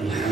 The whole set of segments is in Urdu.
وسلم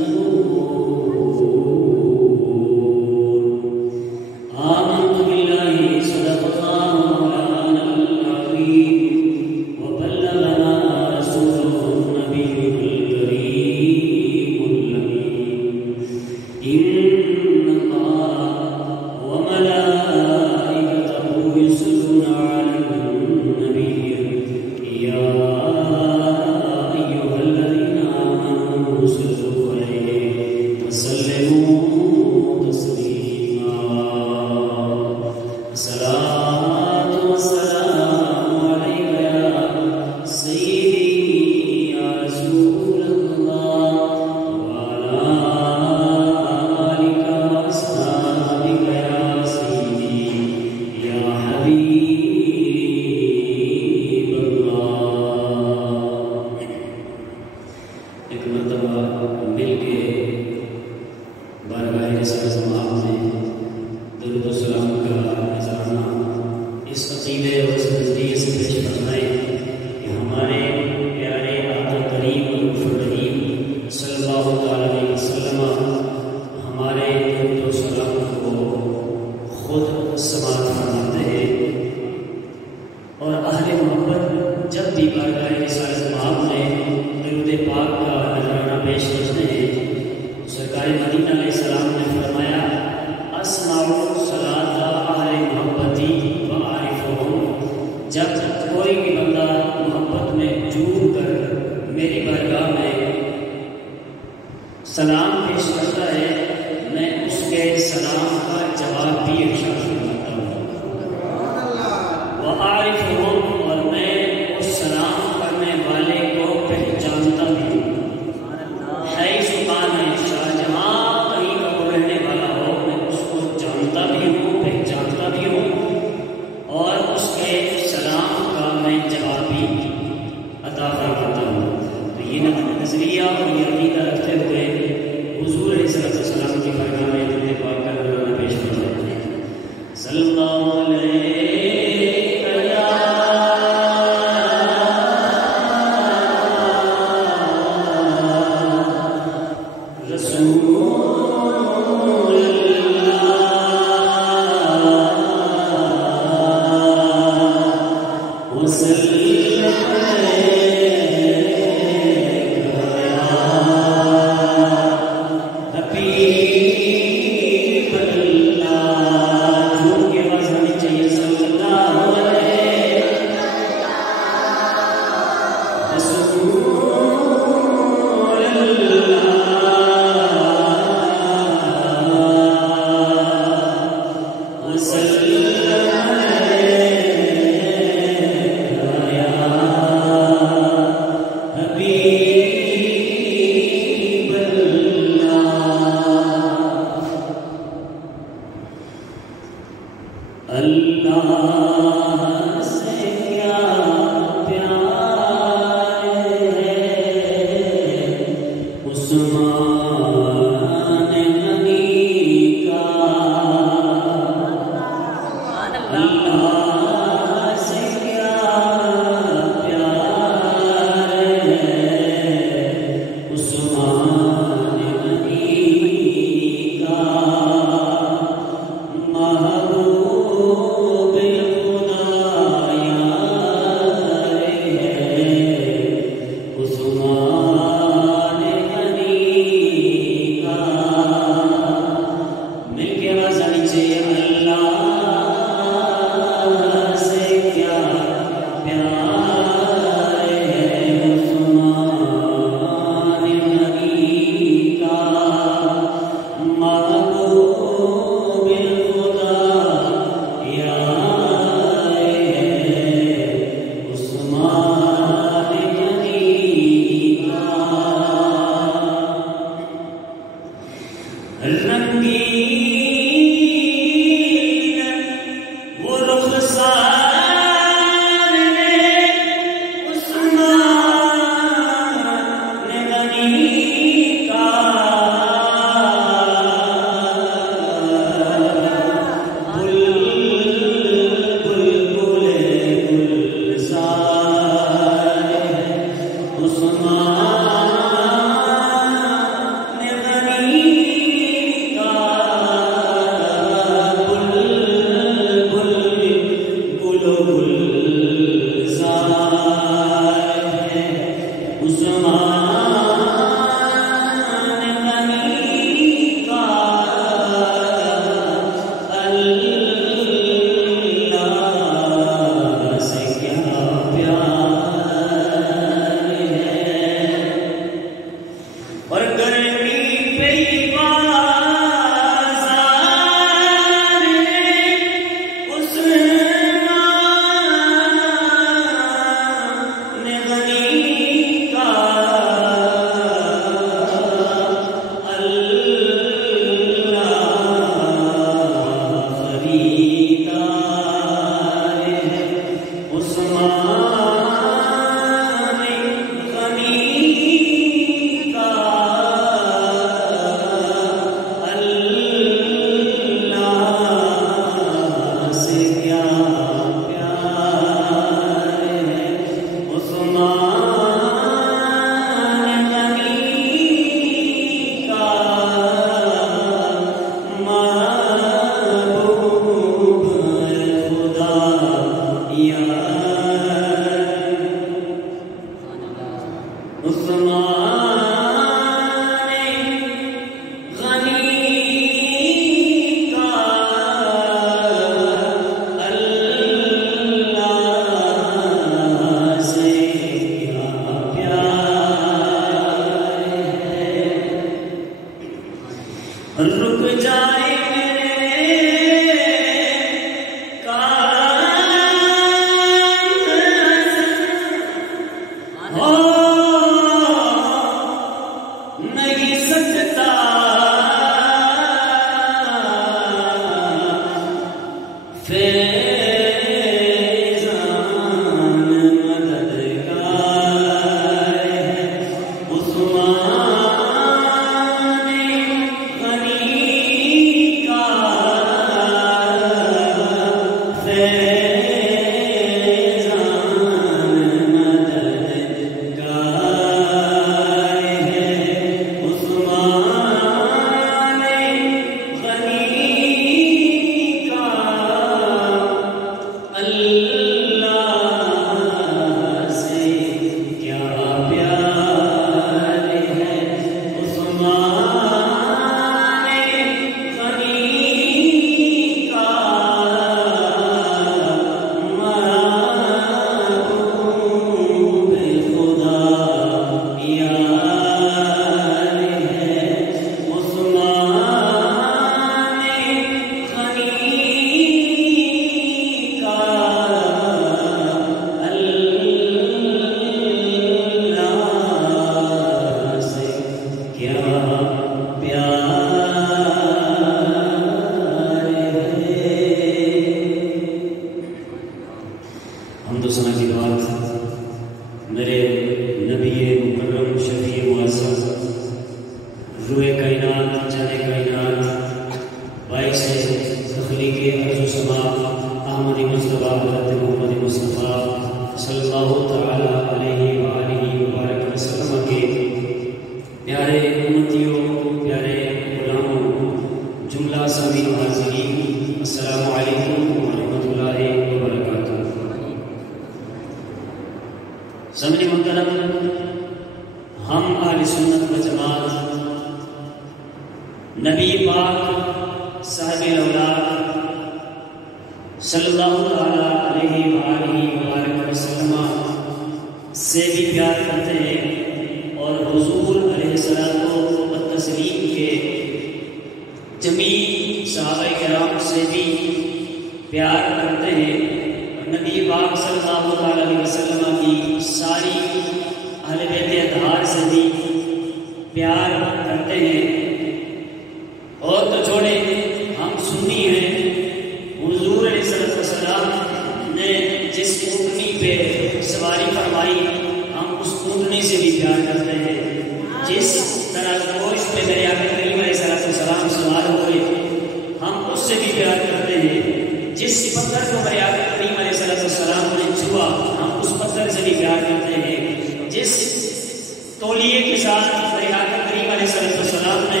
جس تولیے کے ساتھ میرے آقا کریم علیہ السلام نے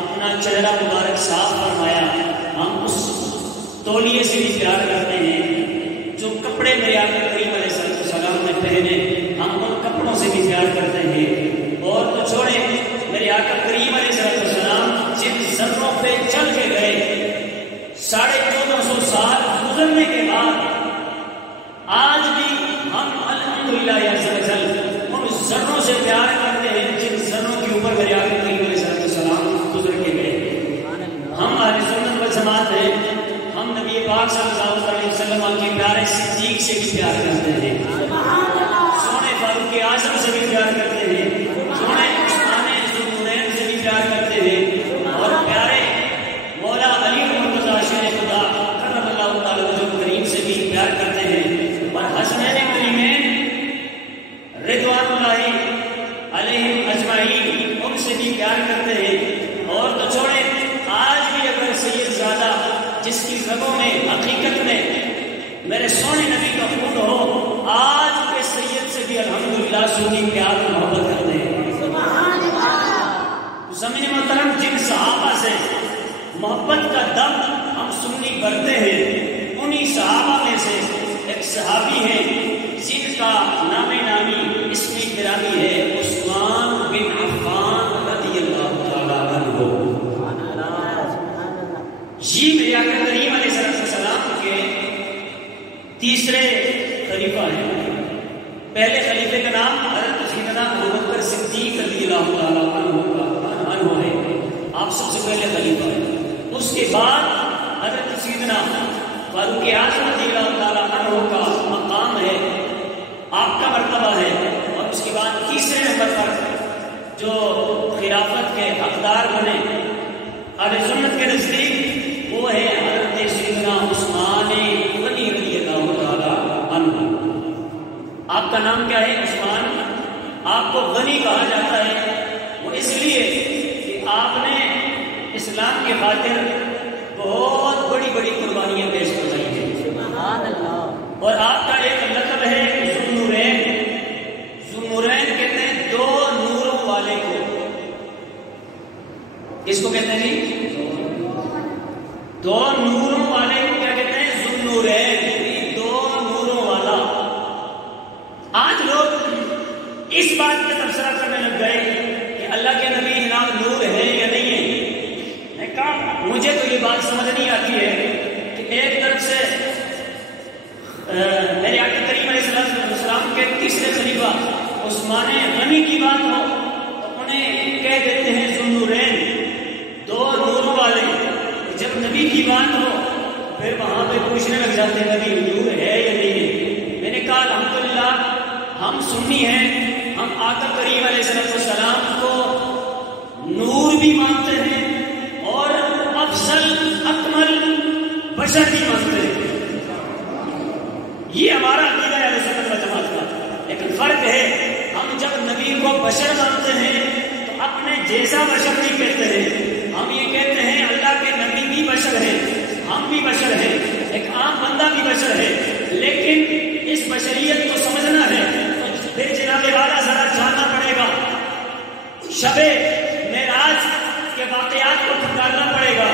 اپنا چہرہ مبارک صاف فرمایا. ہم اس تولیے سے بھی پیار کرتے ہیں جو کپڑے میرے آقا کریم علیہ السلام نے پہنے, ہم ان کپڑوں سے بھی پیار کرتے ہیں. اور تو چھوڑیں, میرے آقا کریم علیہ السلام جن ذروں پہ چل کے گئے 1450 سال گزرنے کے بعد آج بھی ہم الحمدللہ یا زلزل ان ذروں سے پیار کرتے ہیں جن ذروں کے اوپر میرے آقا کریم علیہ السلام گزر کے گئے. ہم اہل سنت والجماعت ہیں, ہم نبی پاک صلی اللہ علیہ وسلم کے پیارے صدیق سے بھی پیار کرتے ہیں, سونے فاروق اعظم سے بھی پیار کرتے ہیں, سونے عثمان ذوالنورین سے بھی پیار کرتے ہیں, اور پیارے مولا علی مرتضیٰ شیر خدا کرم اللہ تعالی وجہ کریم سے بھی پیار کرتے ہیں, اور حسنین کریمین رضوان اللہ علیہم اجمعین ان سے بھی پیار کرتے ہیں. اور تو چھوڑے, آج بھی اگر سید زادہ جس کی رگوں میں حقیقت میں میرے سونے نبی کا خون ہو, آج کے سید سے بھی الحمدللہ سنی پیار محبت کرتے ہیں. زمین محترم, جن صحابہ سے محبت کا دم ہم سنی بھرتے ہیں, انہی صحابہ میں سے ایک صحابی ہے جن کا نام نامی اسم گرامی ہے عثمان بن عفان رضی اللہ تعالیٰ عنہ. یہ میرے آقا کریم علیہ السلام کے تیسرے خلیفہ ہیں. پہلے خلیفے کا نام حضرت سیدنا ابوبکر صدیق رضی اللہ تعالیٰ عنہ ہے, آپ سب سے پہلے خلیفہ ہیں. اس کے بعد حضرت سیدنا فاروق اعظم رضی اللہ تعالیٰ عنہ کا مقام ہے, آپ کا مرتبہ ہے. اور اس کے بعد تیسرے نمبر پر جو خلافت کے حقدار بنے اہل سنت کے نزدیک, وہ ہے حضرت سیدنا عثمان غنی رضی اللہ تعالیٰ عنہ. آپ کا نام کیا ہے؟ عثمان. آپ کو غنی کہا جاتا ہے وہ اس لیے کہ آپ نے اسلام کی خاطر بہت بڑی بڑی قربانیاں پیش کرائی ہیں. اور آپ کا ایک لقب ہے ذوالنورین. ذوالنورین کہتے ہیں دو نوروں والے کو. کس کو کہتے ہیں جی؟ دو نوروں والے کو کیا کہتے ہیں؟ ذوالنورین, دو نوروں والا. آج لوگ اس بات پہ تبصرہ کرنے لگ گئے کہ اللہ کے نبی نام نور ہے یا نہیں ہے. میں کہا مجھے تو یہ بات سمجھ نہیں آتی ہے کہ ایک طرف سے میرے آقا کریم علیہ السلام کے تیسرے خلیفہ عثمان غنی کی بات ہو تو انہیں کہہ دیتے ہیں ذوالنورین, دو نور والے. جب نبی کی بات ہو پھر وہاں پہ پوچھنے لگ جاتے ہیں نبی نور ہے یا نہیں ہے. میں نے کہا الحمدللہ ہم سنی ہیں, ہم آقا کریم علیہ السلام کو نور بھی مانتے ہیں اور افضل اکمل بشر بھی مانتے ہیں. یہ ہمارا عقیدہ ہے اہل سنت والجماعت کا. لیکن فرق ہے, ہم جب نبی کو بشر مانتے ہیں تو اپنے جیسا بشر نہیں کہتے ہیں. ہم یہ کہتے ہیں اللہ کے نبی بھی بشر ہیں, ہم بھی بشر ہیں, ایک عام بندہ بھی بشر ہے. لیکن اس بشریت کو سمجھنا ہے تو پھر جناب والا ذرا جاننا پڑے گا, شب معراج کے واقعات کو پھٹکارنا پڑے گا,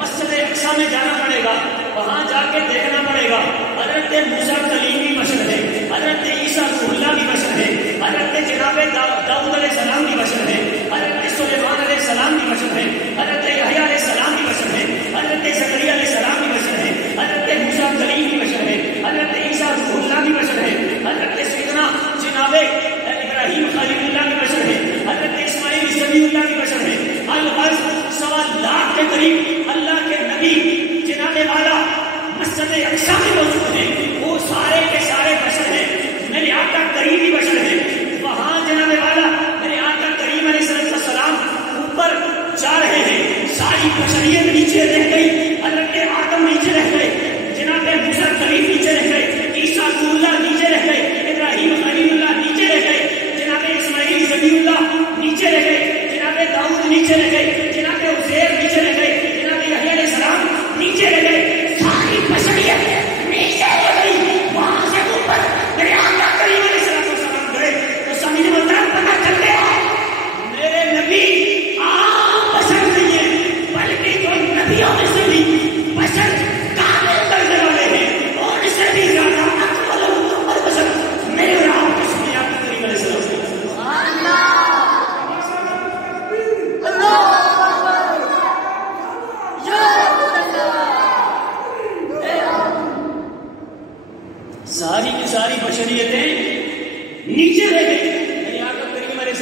مسجد اقصی میں جانا پڑے گا, وہاں جا کے دیکھنا پڑے گا. حضرت موسیٰ کلیم بھی بشر ہے, حضرت عیسیٰ روح اللہ بھی بشر ہے, حضرت جناب داؤد علیہ السلام بھی بشر ہے, حضرت سلیمان علیہ السلام بھی بشر ہے, حضرت یحییٰ علیہ السلام بھی بشر ہے, حضرت زکریا علیہ السلام بھی بشر ہے, حضرت موسیٰ کلیم بھی بشر ہے, حضرت عیسیٰ روح اللہ بھی بشر ہے, حضرت سیدنا جناب ابراہیم خلیل اللہ بھی بشر ہے, حضرت اسماعیل سمیع اللہ بھی بشر ہے. الغرض 1.25 لاکھ کے قریب اللہ کے نبی جناب والا مسجد اقصی میں موجود ہیں, وہ سارے کے سارے بشر ہیں. میرے آقا کریم بھی بشر ہیں. وہاں جناب والا میرے آقا کریم علیہ السلام اوپر جا رہے ہیں, سارے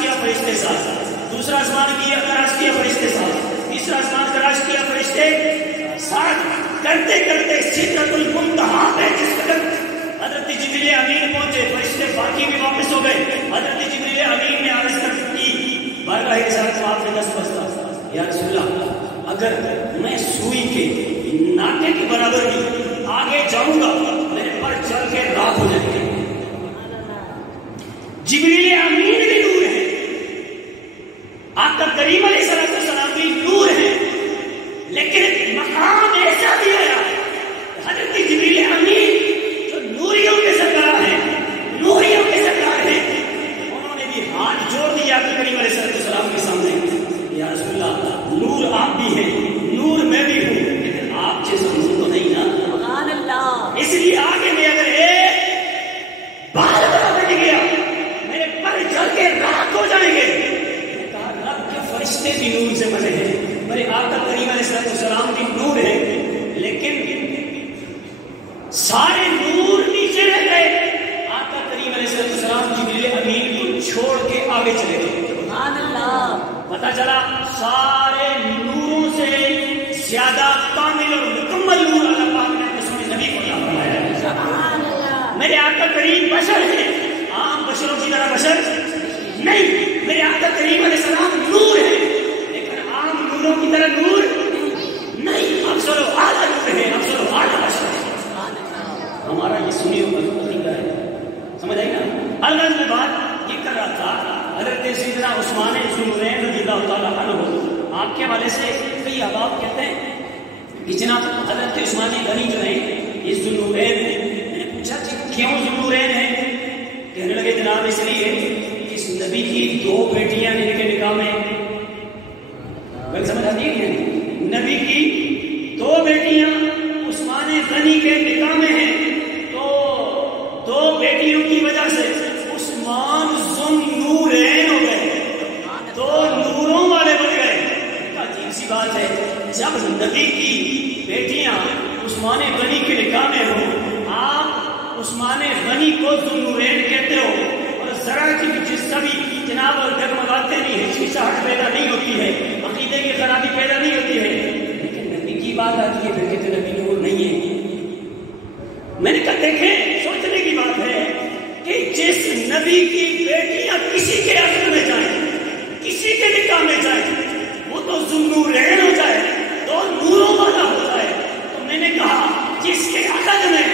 کیا فرشتے ساتھ، دوسرا آسمان کراش کیا فرشتے ساتھ، تیسرا آسمان کراش کیا فرشتے ساتھ، کرتے کرتے سدرۃ المنتہا پہ جس وقت حضرت جبریل امین پہنچے، فرشتے باقی بھی واپس ہو گئے، حضرت جبریل امین نے عرض کی بارگاہ رسالت آپ نے دست بستا، یا رسول اللہ اگر میں سوئی کے ناٹے کے برابر بھی آگے جاؤں گا میرے پر چل کے راکھ ہو جائیں گے۔ جبریل امین بھی نور ہے، آقا کریم علیہ السلام بھی نور ہے، لیکن مقام ایسا دیا ہے حضرت جبریل امین جو نوریوں کے سردار ہیں، نوریوں کے سردار ہیں، انہوں نے بھی ہاتھ جوڑ دیا آقا کریم علیہ السلام کے سامنے، یا رسول اللہ نور آپ بھی ہیں، نور میں بھی ہوں، لیکن آپ جیسا نور تو نہیں نا، سبحان اللہ، اس لیے آگے میں اگر ایک بال بٹ گیا میرے پر چل کے راکھ ہو جائیں گے۔ کہا رب کے فرشتے بھی نور سے بنے ہیں، میرے آقا کریم علیہ السلام بھی نور ہے، لیکن سارے نور نیچے رہ گئے، آقا کریم علیہ السلام جبریل امین کو چھوڑ کے آگے چلے گئے، سبحان اللہ۔ پتہ چلا سارے نوروں سے زیادہ کامل اور مکمل نور اللہ پاک نے اپنے سونے نبی کو عطا فرمایا ہے، سبحان اللہ۔ میرے آقا کریم بشر ہیں، عام بشروں کی طرح بشر نہیں، میرے آقا کریم علیہ السلام نور ہے، لیکن عام نوروں کی طرح نور نہیں، افضل و اعلیٰ نور ہے، افضل و اعلیٰ بشر ہے۔ ہمارا یہ سنی ہوگا طریقہ ہے، سمجھ آئی نا؟ اللہ نے بات یہ کر رہا تھا حضرت سیدنا عثمان ذوالنورین رضی اللہ تعالیٰ عنہ، آپ کے حوالے سے کئی احباب کہتے ہیں کہ جناب حضرت عثمان غنی جو ہیں یہ ذوالنورین ہیں۔ میں نے پوچھا کہ کیوں ذوالنورین ہیں؟ کہنے لگے جناب اس لیے کہ اس نبی کی 2 بیٹیاں ان کے نکاح میں، بھائی سمجھ آتی ہے، نبی کی 2 بیٹیاں عثمان غنی کے نکاح میں ہیں، تو 2 بیٹیوں کی وجہ سے عثمان ذوالنورین ہو گئے، 2 نوروں والے بن گئے۔ عجیب سی بات ہے، جب نبی کی بیٹیاں عثمان غنی کے نکاح میں ہوں، آپ عثمان غنی کو ذوالنورین کہتے ہو، اور ذرا جس کا بھی جناب اور ڈگمگاتے نہیں ہے، ہچکچاہٹ پیدا نہیں ہوتی ہے، عقیدے کی خرابی پیدا نہیں ہوتی ہے، لیکن نبی کی بات آتی ہے پھر کہتے نبی نور نہیں ہے۔ میں نے کہا دیکھیں سوچنے کی بات ہے کہ جس نبی کی بیٹیاں کسی کے عقد میں جائیں، کسی کے نکاح میں جائیں، وہ تو ذوالنورین ہو جائے، 2 نوروں والا ہو جائے، تو میں نے کہا جس کے عقد میں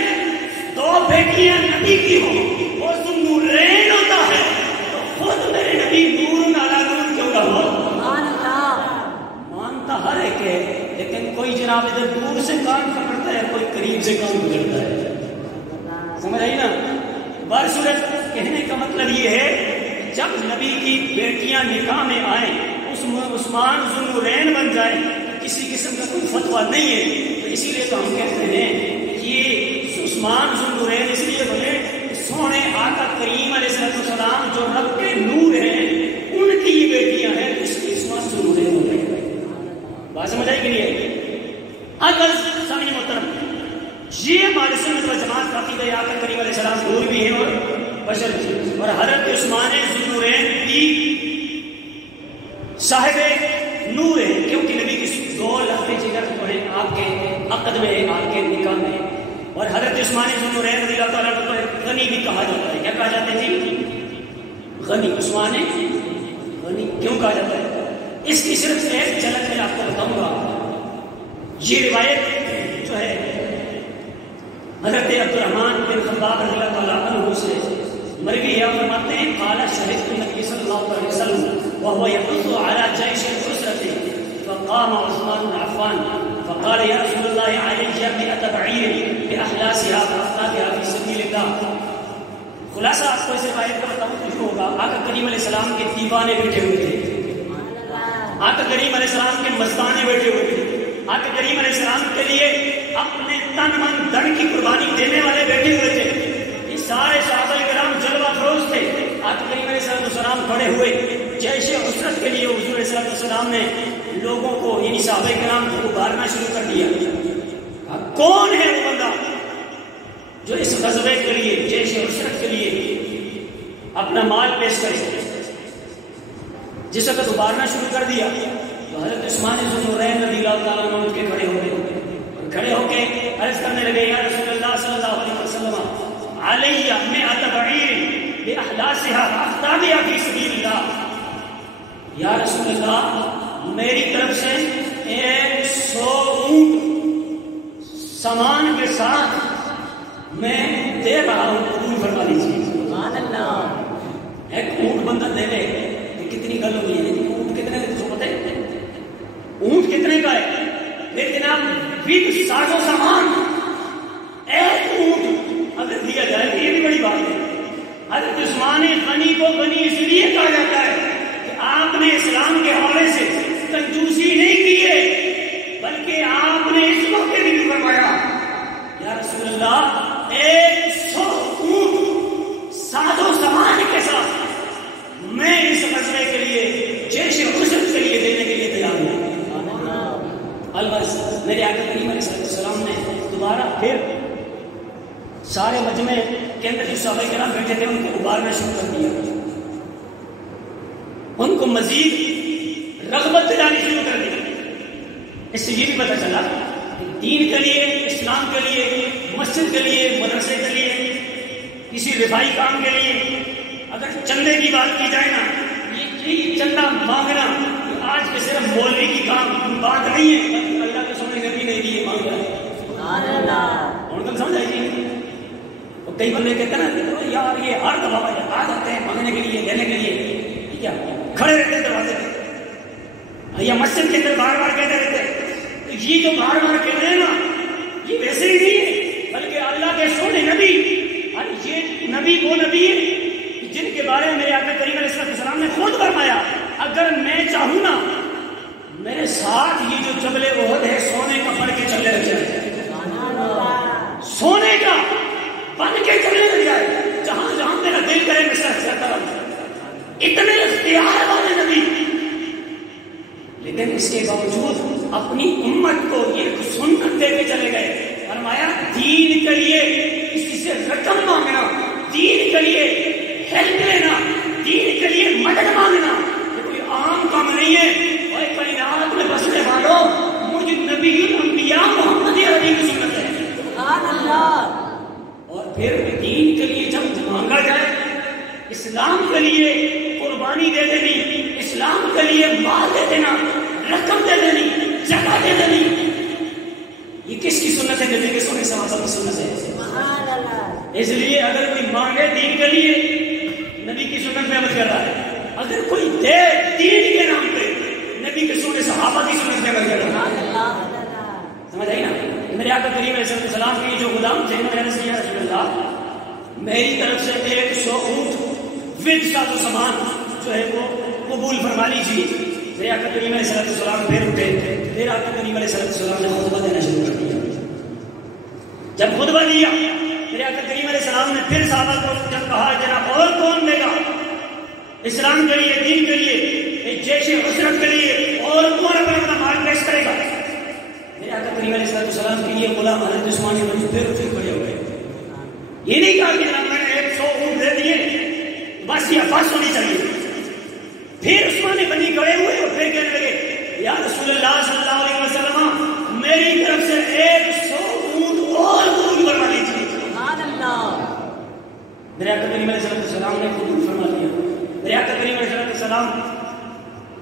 2 بیٹیاں نبی کی ہوں وہ ذوالنورین ہوتا ہے، تو خود میرے نبی نور نالا نور کیوں نہ ہو؟ مانتا ہر ایک ہے، لیکن کوئی جناب ادھر دور سے کان پکڑتا ہے، کوئی قریب سے کان پکڑتا ہے، سمجھ آئی نا؟ برصورت کہنے کا مطلب یہ ہے جب نبی کی بیٹیاں نکاح میں آئیں، عثمان ذوالنورین بن جائے، کسی قسم کا کوئی فتویٰ نہیں ہے، تو اسی لیے تو ہم کہتے ہیں یہ عثمان ذوالنورین اس لیے بنے سونے آقا کریم علیہ السلام جو رب کے نور ہیں ان کی یہ بیٹیاں ہیں، اس لیے عثمان ذوالنورین ہو گئے۔ بات سمجھ آئی کہ نہیں؟ اگر سامنے محترم یہ ہمارے سنت و جماعت کا عقیدہ ہے، آقا کریم علیہ السلام نور بھی ہیں اور بشر بھی، اور حضرت عثمان ذوالنورین بھی صاحب نور ہے، کیونکہ نبی کی 2 لخت جگر جو ہیں آپ کے عقد میں، آپ کے نکاح میں، اور حضرت عثمان ذوالنورین رضی اللہ تعالیٰ عنہ کو غنی بھی کہا جاتا ہے۔ کیا کہا جاتا ہے جی؟ غنی، عثمان غنی کیوں کہا جاتا ہے؟ اس کی صرف ایک جھلک میں آپ کو بتاؤں گا۔ یہ روایت جو ہے حضرت عبدالرحمن بن خباب رضی اللہ تعالیٰ عنہ سے مروی ہے، فرماتے ہیں قال شهدت النبي صلی اللہ علیہ وسلم وهو يحث على جيش العسرة فقام عثمان بن عفان فقال يا رسول الله علي 100 بعير بأحلاسها وأخلاقها في سبيل الله۔ خلاصہ آپ کو اس روایت کا بتاؤں تو ہوگا، آقا کریم علیہ السلام کے دیوانے بیٹھے ہوئے تھے، آقا کریم علیہ السلام کے مستانے بیٹھے ہوئے تھے، آقا کریم علیہ السلام کے لیے اپنے تن من دھن کی قربانی دینے والے بیٹھے ہوئے تھے، یہ سارے صحابہ کرام جلوہ افروز تھے۔ آقا کریم علیہ السلام کھڑے ہوئے جیش عسرت کے لیے حضور علیہ السلام نے لوگوں کو یعنی صحابہ کرام کو ابھارنا شروع کر دیا۔ کون ہے وہ بندہ جو اس غزوے کے لیے جیش عسرت کے لیے اپنا مال پیش کرے؟ جس وقت ابارنا شروع کر دیا تو حضرت عثمان ذوالنورین رضی اللہ تعالیٰ عنہ اٹھ کے کھڑے ہو گئے اور کھڑے ہو کے عرض کرنے لگے یا رسول اللہ صلی اللہ علیہ وسلم علیہ مئۃ بعیر باحلاسها اختابها فی سبیل اللہ، یا رسول اللہ میری طرف سے 100 اونٹ سامان کے ساتھ میں دے رہا ہوں، قبول فرما لیجیے۔ سبحان اللہ، ایک اونٹ بندہ دے دے کتنی گل ہوئی ہے، اونٹ کتنے کا پتہ ہے؟ اونٹ کتنے کا ہے؟ لیکن جناب وِد ساز و سامان ایک اونٹ اگر دیا جائے تو یہ بھی بڑی بات ہے۔ حضرت عثمان غنی کو غنی اس لیے کہا جاتا ہے کہ آپ نے اسلام کے حوالے سے کنجوسی نہیں کی ہے، بلکہ آپ نے اس موقع بھی فرمایا یا رسول اللہ 100 اونٹ ساز و سامان کے ساتھ میں اس مسئلے کے لیے جیش عسرت کے لیے دینے کے لیے تیار ہوں۔ البس میرے آقا کریم علیہ السلام نے دوبارہ پھر سارے مجمع کے اندر جو صحابہ کرام بیٹھے تھے ان کو ابارنا شروع کر دیا، ان کو مزید رغبت دلانے شروع کر دی۔ اس سے یہ بھی پتہ چلا کہ دین کے لیے، اسلام کے لیے، مسجد کے لیے، مدرسے کے لیے، کسی رفائی کام کے لیے اگر چندے کی بات کی جائے نا، یہ چندہ مانگنا آج کے صرف مولوی کی کام بات نہیں ہے، بلکہ اللہ کے سونے نبی نے بھی مانگا ہے۔ اور تم سمجھ آئیے، کئی بندے کہتے ہیں نا یار یہ ہر دفعہ آ جاتے ہیں مانگنے کے لیے، دینے کے لیے، کیا کھڑے رہتے ہیں دروازے پہ یا مسجد کے اندر بار بار کہتے رہتے ہیں، تو یہ جو بار بار کہہ رہے ہیں نا یہ ویسے ہی نہیں ہے، بلکہ اللہ کے سونے نبی، یہ نبی وہ نبی ہے جن کے بارے میں میرے آقا کریم علیہ السلام نے خود فرمایا اگر میں چاہوں نا میرے ساتھ یہ جو جبل احد ہے سونے کا بن کے چلنے لگ جائے، سونے کا بن کے چلنے لگ جائے، جہاں جہاں میرا دل کرے میں سر چلتا رہوں، اتنے اختیار والے نبی، لیکن اس کے باوجود اپنی امت کو یہ سنت دے کے چلے گئے۔ فرمایا دین کے لیے کسی سے رقم مانگنا، دین کے لیے ہیلپ لینا، دین کے لیے مدد مانگنا یہ کوئی عام کام نہیں ہے۔ اور کائنات میں بسنے والوں مجھ نبی الانبیاء محمد عربی کی سنت ہے۔ سبحان اللہ۔ اور پھر دین کے لیے جب مانگا جائے، اسلام کے لیے قربانی دے دینی، اسلام کے لیے مال دے دینا، رقم دے دینی، جگہ دے دینی، یہ کس کی سنت ہے؟ نبی کے سونے صحابہ کی سنت ہے۔ سبحان اللہ۔ اس لیے اگر کوئی مانگے دین کے لیے نبی کی سنت میں عمل کر رہا ہے، اگر کوئی دے دین کے نام پہ نبی کے سونے صحابہ کی سنت میں عمل کر رہا ہے۔ سمجھ آئی نا؟ میرے آقا کریم علیہ السلام کے جو غلام تھے انہوں نے عرض کیا رسول اللہ میری طرف سے 100 اونٹ ود ساز و سامان جو ہے وہ قبول فرما لیجیے۔ میرے آقا کریم علیہ السلام پھر اٹھے، پھر آقا کریم علیہ السلام نے خطبہ دینا شروع کر دیا۔ جب خطبہ دیا میرے آقا کریم علیہ السلام نے پھر صحابہ کو جب کہا جناب اور کون دے گا اسلام کے لیے، دین کے لیے، جیش عسرت کے لیے، اور کون اپنا مال پیش کرے گا؟ میرے آقا کریم علیہ السلام کے یہ غلام حضرت عثمان غنی پھر اٹھے کھڑے ہو گئے۔ یہ نہیں کہا کہ جناب میں نے 100 اونٹ دے دیے بس یہ بس ہونی چاہیے۔ پھر عثمان غنی کھڑے ہوئے اور پھر کہنے لگے یا رسول اللہ صلی اللہ علیہ وسلم میری طرف سے 100 اونٹ اور قبول فرما لیجیے۔ سبحان اللہ۔ میرے آقا کریم علیہ السلام نے قبول فرما لیا۔ میرے آقا کریم علیہ السلام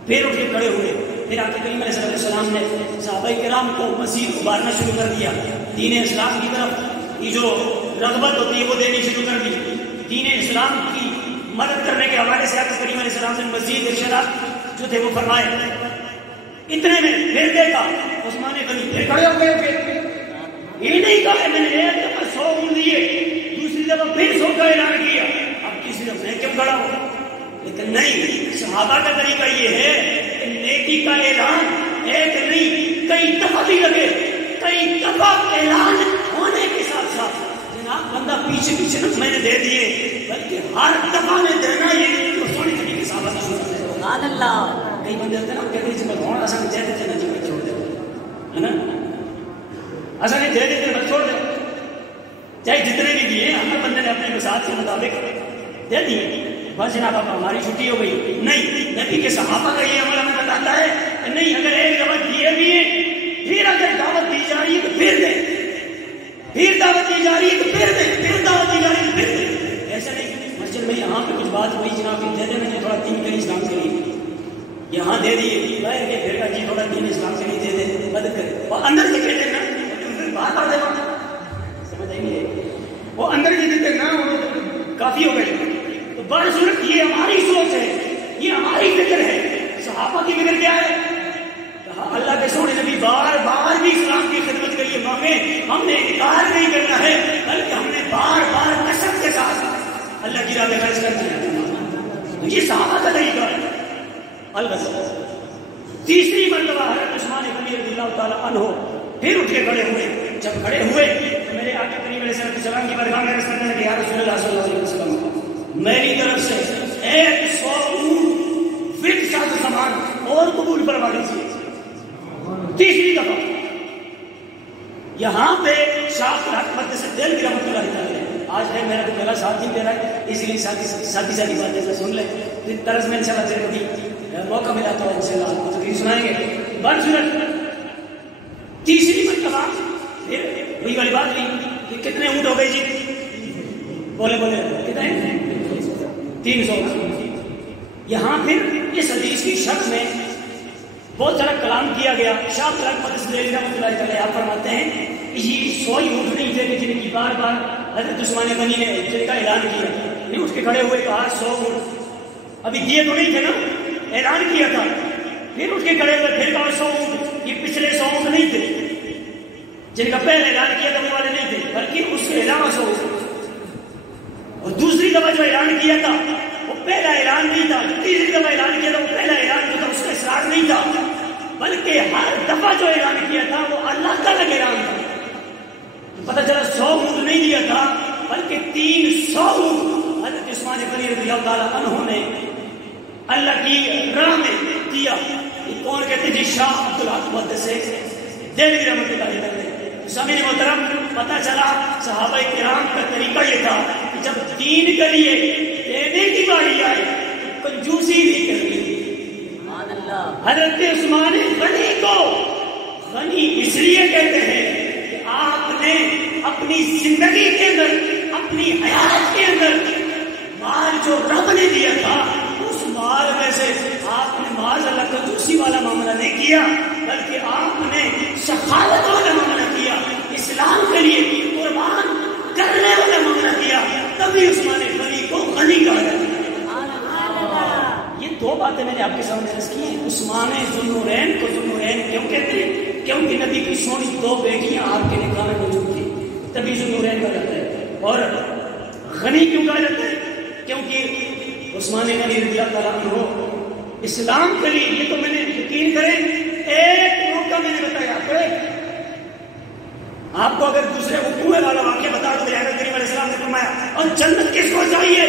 پھر اٹھ کے کھڑے ہوئے، پھر آقا کریم علیہ السلام نے صحابہ کرام کو مزید ابارنا شروع کر دیا، دین اسلام کی طرف یہ جو رغبت ہوتی ہے وہ دینی شروع کر دی۔ دین اسلام کی مدد کرنے کے حوالے سے آقا کریم علیہ السلام نے مزید ارشادات جو تھے وہ فرمائے۔ اتنے میں پھر دیکھا عثمان غنی پھر کھڑے ہو گئے، یہ نہیں کہا میں نے ایک دفعہ 100 اونٹ دیے، دوسری دفعہ پھر 100 کا اعلان کیا، اب تیسری دفعہ میں کیوں کھڑا ہوں؟ لیکن نہیں، صحابہ کا طریقہ یہ ہے کہ نیکی کا اعلان ایک نہیں کئی دفعہ بھی لگے، کئی دفعہ اعلان ہونے کے ساتھ ساتھ جناب بندہ پیچھے پیچھے نہ میں نے دے دیے، بلکہ ہر دفعہ میں دینا یہ تو سونے نبی کے صحابہ کی سنت ہے۔ سبحان اللہ۔ کئی بندے ہوتے ہیں نا کہتے ہیں جب کون آسان دے دیتے نا جب چھوڑ دے، ہے نا آسان دے دیتے بس چھوڑ دے، چاہے جتنے بھی دیے ہر بندے نے اپنے مساعد کے مطابق دے دیے، بس جناب اب ہماری چھٹی ہو گئی۔ نہیں، نبی کے صحابہ کا یہ عمل ہمیں بتاتا ہے کہ نہیں، اگر ایک دعوت دیے بھی ہے، پھر اگر دعوت دی جا رہی ہے تو پھر دیں، پھر دعوت دی جا رہی ہے تو پھر دیں، پھر دعوت دی جا رہی ہے تو پھر دیں. ایسا نہیں مسجد میں یہاں پہ کچھ بات ہوئی جناب دے دیں، میں نے تھوڑا دین کے اسلام کے لیے یہاں دے دیے، باہر کے پھر کا جی تھوڑا دین اسلام کے لیے دے دیں، مدد کرے، اور اندر سے کہتے ہیں نا باہر آ جائے، سمجھ آئیں گے وہ اندر کی دیتے نا وہ کافی ہو گئے. تو بڑا صورت یہ ہماری سوچ ہے، یہ ہماری فکر ہے. صحابہ کی فکر کیا ہے؟ اللہ کے سونے نبی بار بار بھی اسلام کی خدمت کے لیے موقع ہم نے انکار نہیں کرنا ہے، بلکہ ہم نے بار بار کثرت کے ساتھ اللہ کی راہ میں خرچ کرنا ہے. یہ صحابہ کا طریقہ ہے. البتہ تیسری مرتبہ حضرت عثمان غنی رضی اللہ تعالیٰ عنہ پھر اٹھ کے کھڑے ہوئے. جب کھڑے ہوئے تو میرے آقا کریم علیہ السلام کی برگاہ میں رسول نے کہا رسول اللہ صلی اللہ علیہ وسلم میری طرف سے 100 اونٹ فٹ ساز و سامان اور قبول فرما دیجیے. تیسری دفعہ یہاں پہ شاہ رحمت سے دل کی رحمت اللہ تعالیٰ آج ہے میرا تو پہلا ساتھ ہی دے رہا ہے، اس لیے ساتھی باتیں سے سن لیں. پھر طرز میں انشاءاللہ تیرے کبھی موقع ملا تو انشاءاللہ آپ کو تقریر سنائیں گے. برسورت تیسری مرتبہ پھر وہی والی بات ہوئی کہ کتنے اونٹ ہو گئے جی؟ بولے کتنے؟ 300. یہاں پھر اس حدیث کی شرط میں بہت سارا کلام کیا گیا. شاہ رحمۃ اللہ تعالیٰ فرماتے ہیں یہ 100 اونٹ نہیں تھے جن کی بار بار حضرت عثمان غنی نے جن کا اعلان کیا. نہیں اٹھ کے کھڑے ہوئے کہا 100 اونٹ ابھی دیے تو نہیں تھے نا، اعلان کیا تھا. پھر اٹھ کے کھڑے ہوئے پھر کہا 100 اونٹ. یہ پچھلے 100 اونٹ نہیں تھے جن کا پہلے اعلان کیا تھا وہ والے نہیں تھے، بلکہ اس کے علاوہ 100 اونٹ. اور دوسری دفعہ جو اعلان کیا تھا وہ پہلا اعلان نہیں تھا. تیسری دفعہ اعلان کیا تھا وہ پہلا اعلان جو تھا اس کا اصرار نہیں تھا، بلکہ ہر دفعہ جو اعلان کیا تھا وہ اللہ کا الگ اعلان تھا. پتہ چلا 100 اونٹ نہیں دیا تھا بلکہ 300 اونٹ حضرت عثمان غنی رضی اللہ تعالیٰ عنہ نے اللہ کی راہ میں دیا. یہ کون کہتے ہیں؟ جی شاہ عبدالحق محدث سے دہلوی رحمۃ اللہ علیہ. سامعین محترم پتہ چلا صحابہ کرام کا طریقہ یہ تھا کہ جب دین کے لیے دینے کی باری آئے کنجوسی نہیں کرنی. حضرت عثمان غنی کو غنی اس لیے کہتے ہیں کہ آپ نے اپنی زندگی کے اندر، اپنی حیات کے اندر مال جو رب نے دیا تھا اس مال میں سے آپ نے معاذ اللہ کنجوسی والا معاملہ نہیں کیا، بلکہ آپ نے سخاوت والا معاملہ کیا، اسلام کے لیے قربان کرنے والا معاملہ کیا. تبھی عثمان غنی کو غنی کہا جاتا ہے. یہ 2 باتیں میں نے آپ کے سامنے عرض کی ہیں. عثمان ذوالنورین کو ذوالنورین کیوں کہتے ہیں؟ کیونکہ نبی کی سونی 2 بیٹیاں آپ کے نکاح میں موجود تھیں، تبھی ذوالنورین کہا جاتا ہے. اور غنی کیوں کہا جاتا ہے؟ کیونکہ عثمان غنی رضی اللہ تعالیٰ عنہ اسلام کے لیے، یہ تو میں نے یقین کریں ایک موقع میں نے بتایا. آپ کو اگر دوسرے حکومے والا واقعہ بتا دو، حضرت کریم علیہ السلام نے فرمایا اور جنت کس کو چاہیے؟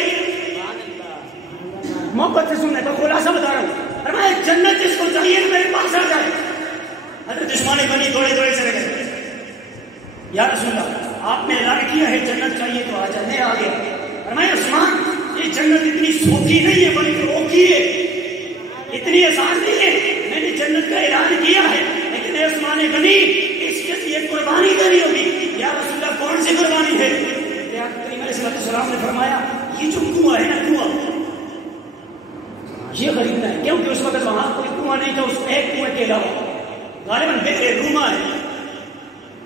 محبت سے سننے پر خلاصہ بتا رہا ہوں. فرمایا جنت کس کو چاہیے میرے پاس آ جائے. حضرت عثمان غنی تھوڑے چلے گئے. یا رسول اللہ آپ نے اعلان کیا ہے جنت چاہیے تو آ جائے. میں آ گیا. فرمایا عثمان یہ جنت اتنی سوکھی نہیں ہے بلکہ اوکھی ہے، اتنی آسان نہیں ہے. میں نے جنت کا اعلان کیا ہے لیکن عثمان غنی اس کے لیے قربانی دینی ہوگی. یا رسول اللہ کون سی قربانی ہے؟ کریم علیہ السلام نے فرمایا یہ جو کنواں ہے نا، کنواں یہ خریدنا ہے. کیونکہ اس وقت وہاں کوئی کنواں نہیں تھا، اس ایک کنویں کے علاوہ غالباً بے روما ہے.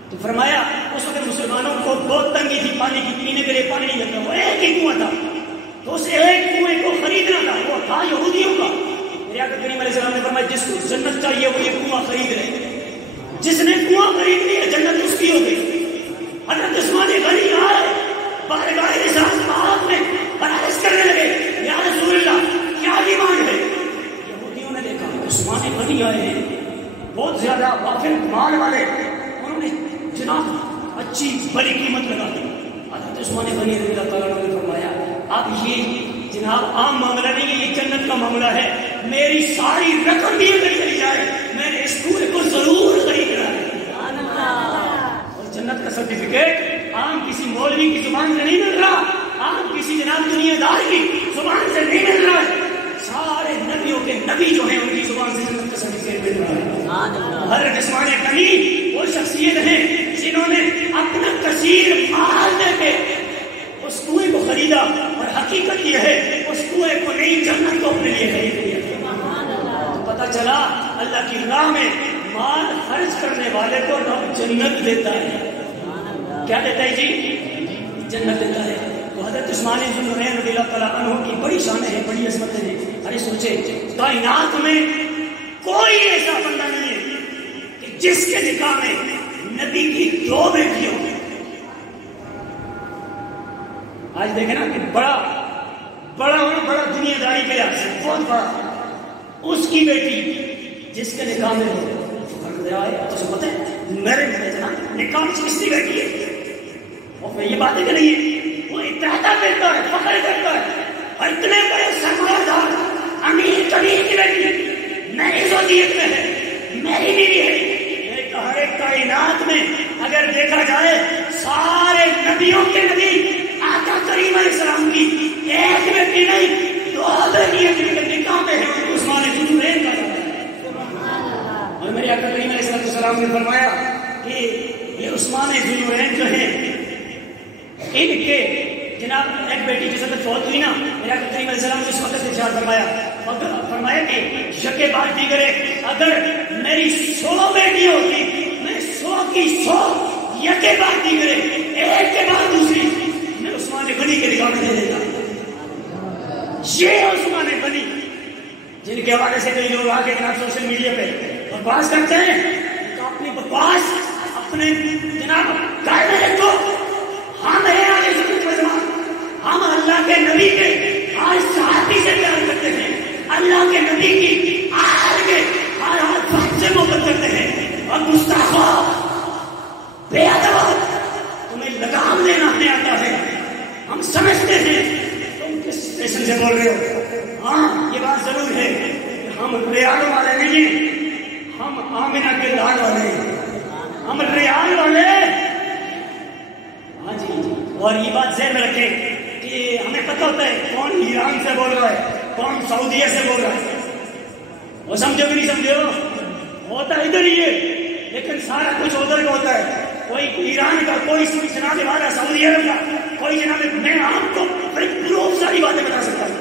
تو فرمایا اس وقت مسلمانوں کو بہت تنگی تھی پانی کی، پینے کے لیے پانی نہیں ملتا، وہ ایک ہی کنواں تھا. تو اس ایک کنویں کو خریدنا تھا، وہ تھا یہودیوں کا. میرے آقا کریم علیہ السلام نے فرمایا جس کو جنت چاہیے وہ یہ کنواں خرید لے. جس نے کنواں خرید لیا جنت اس کی ہو گئی. حضرت عثمان غنی آئے بارگاہ رسالت آپ نے عرض کرنے لگے یا رسول اللہ کیا ڈیمانڈ ہے؟ یہودیوں نے دیکھا عثمان غنی آئے ہیں بہت زیادہ وافر مال والے، انہوں نے جناب اچھی بڑی قیمت لگا دی. حضرت عثمان غنی رضی اللہ تعالیٰ نے فرمایا اب یہ جناب عام معاملہ نہیں ہے، یہ جنت کا معاملہ ہے. میری ساری رقم بھی اگر چلی جائے میں نے اس کنویں کو ضرور خریدنا ہے. اور جنت کا سرٹیفکیٹ عام کسی مولوی کی زبان سے نہیں مل رہا، عام کسی جناب دنیا دار کی زبان سے نہیں مل رہا ہے. سارے نبیوں کے نبی جو ہیں ان کی زبان سے جنت کا سرٹیفکیٹ مل رہا ہے. ہر جسمانی غنی وہ شخصیت ہیں جنہوں نے اپنا کثیر مال دے کے اس کنویں کو خریدا, اور حقیقت یہ ہے اس کنویں کو نہیں جنت کو اپنے لیے خرید لیا. پتہ چلا اللہ کی راہ میں مال خرچ کرنے والے کو رب جنت دیتا ہے. کیا دیتا ہے جی؟ جنت دیتا ہے. تو حضرت عثمان ذو النورین رضی اللہ تعالیٰ عنہ کی بڑی شانیں ہیں, بڑی عظمتیں ہیں. ارے سوچے کائنات میں کوئی ایسا بندہ نہیں ہے کہ جس کے نکاح میں نبی کی 2 بیٹیاں ہوں. آج دیکھیں نا کہ بڑا دنیا داری کے لحاظ سے بہت بڑا, اس کی بیٹی جس کے نکاح میں ہو تو پتہ ہے میرے نکاح میں کس کی بیٹی ہے, اور یہ باتیں کہ نہیں ہے وہ اتحادہ کرتا ہے, فخر کرتا ہے, اور اتنے بڑے سرمایہ دار امیر کبیر کی بیٹی میری زوجیت میں ہے, میری بیوی ہے. یہ ہر ایک کائنات میں اگر دیکھا جائے سارے نبیوں کے نبی آقا کریم علیہ السلام کی ایک بیٹی نہیں 2 بیٹیاں جن کے نکاح میں ہیں ان کو عثمان ذو النورین کہا جاتا ہے. اور میرے آقا کریم علیہ السلام نے فرمایا کہ یہ عثمان ذو النورین جو ہیں ان کے جناب ایک بیٹی کی سبت فوت ہوئی نا, میرا کریم علیہ السلام نے اس وقت ارشاد فرمایا کہ یکے بعد دیگرے اگر میری 100 بیٹی ہوتی میں 100 کی 100 یکے بعد دیگرے ایک کے بعد دوسری میں عثمان غنی کے نکاح میں دے دیتا. یہ عثمان غنی جن کے حوالے سے کئی لوگ آگے جناب سوشل میڈیا پہ بکواس کرتے ہیں, تو اپنی بکواس اپنے جناب گھر میں رکھو. ہم ہیں آگے ہم اللہ کے نبی کے آج صحابی سے پیار کرتے ہیں, اللہ کے نبی کی آل کے ہر بات سے محبت کرتے ہیں. اور گستاخو بے ادب تمہیں لگام دینا نہیں آتا ہے, ہم سمجھتے ہیں تم کس اسٹیشن سے بول رہے ہو. ہاں یہ بات ضرور ہے کہ ہم ریاض والے نہیں ہیں, ہم آمنہ کے لال والے ہیں, ہم ریاض والے. ہاں جی, اور یہ بات ذہن میں رکھیں کہ ہمیں پتہ ہوتا ہے کون ایران سے بول رہا ہے, کون سعودیہ سے بول رہا ہے. وہ سمجھو کہ نہیں سمجھو, ہوتا ادھر ہی ہے لیکن سارا کچھ ادھر کا ہوتا ہے. کوئی ایران کا, کوئی جناب والا سعودی عرب کا, کوئی جناب, میں آپ کو بہت ساری باتیں بتا سکتا ہوں.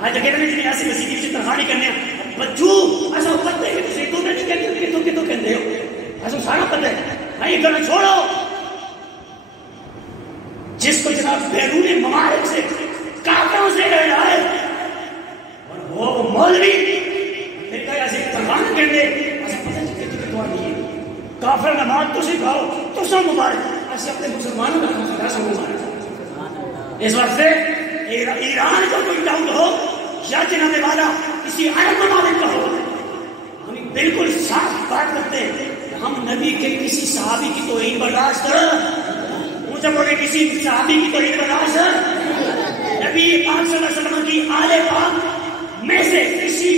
آج جگہ میں جنہیں ایسی مسیح کی تنخواہ کرنے بچوں ایسا پتہ ہے کہ تو نہیں کہتے تو کہتے ہو, ایسا سارا پتہ ہے. ہاں یہ کرنا چھوڑو. جس کو جناب بیرونی ممالک سے کافروں سے رہ رہا ہے اور وہ مولوی پھر کہا ایسے تنخواہ نہ کہتے ایسا پتہ چکے تو نہیں ہے. کافر نماز تو سکھاؤ تو سب مبارک, ایسے اپنے مسلمانوں کا سب مبارک. اس وقت سے ایران کو کوئی ڈاؤٹ ہو یا جناب والا کسی عرب ممالک کا ہو, ہم بالکل صاف بات کرتے ہیں کہ ہم نبی کے کسی صحابی کی توہین برداشت جب بولے کسی صحابی کی توہین برداشت, نبی پاک صلی اللہ علیہ وسلم کی آل پاک میں سے کسی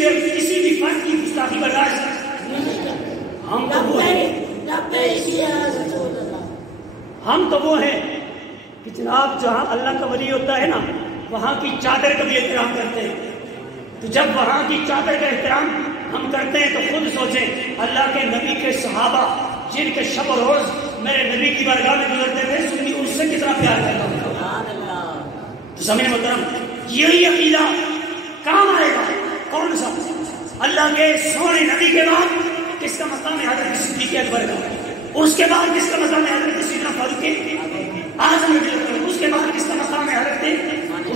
بھی فرد کی گستاخی برداشت. ہم تو وہ ہیں کہ جناب جہاں اللہ کا ولی ہوتا ہے نا وہاں کی چادر کا بھی احترام کرتے ہیں. تو جب وہاں کی چادر کا احترام ہم کرتے ہیں تو خود سوچیں اللہ کے نبی کے صحابہ جن کے شب و روز میرے نبی کی بارگاہ میں گزرتے تھے سنی اس سے کتنا پیار کرتا ہوں. تو سمجھے محترم, یہی عقیدہ کام آئے گا. کون سا؟ اللہ کے سونے نبی کے بعد کس کا مقام ہے حضرت صدیق اکبر کا, اس کے بعد کس کا مقام ہے حضرت سیدنا فاروق اعظم رضی اللہ عنہ, اس کے بعد کس کا مقام ہے حضرت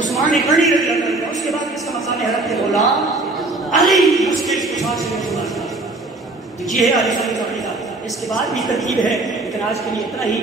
عثمان غنی رضی اللہ عنہ, اس کے بعد کس کا مقام ہے حضرت غلام علی مشکل کفار سے رسول اللہ. تو یہ ہے علی صلی اللہ علیہ وسلم. اس کے بعد بھی ترتیب ہے لیکن آج کے لیے اتنا ہی.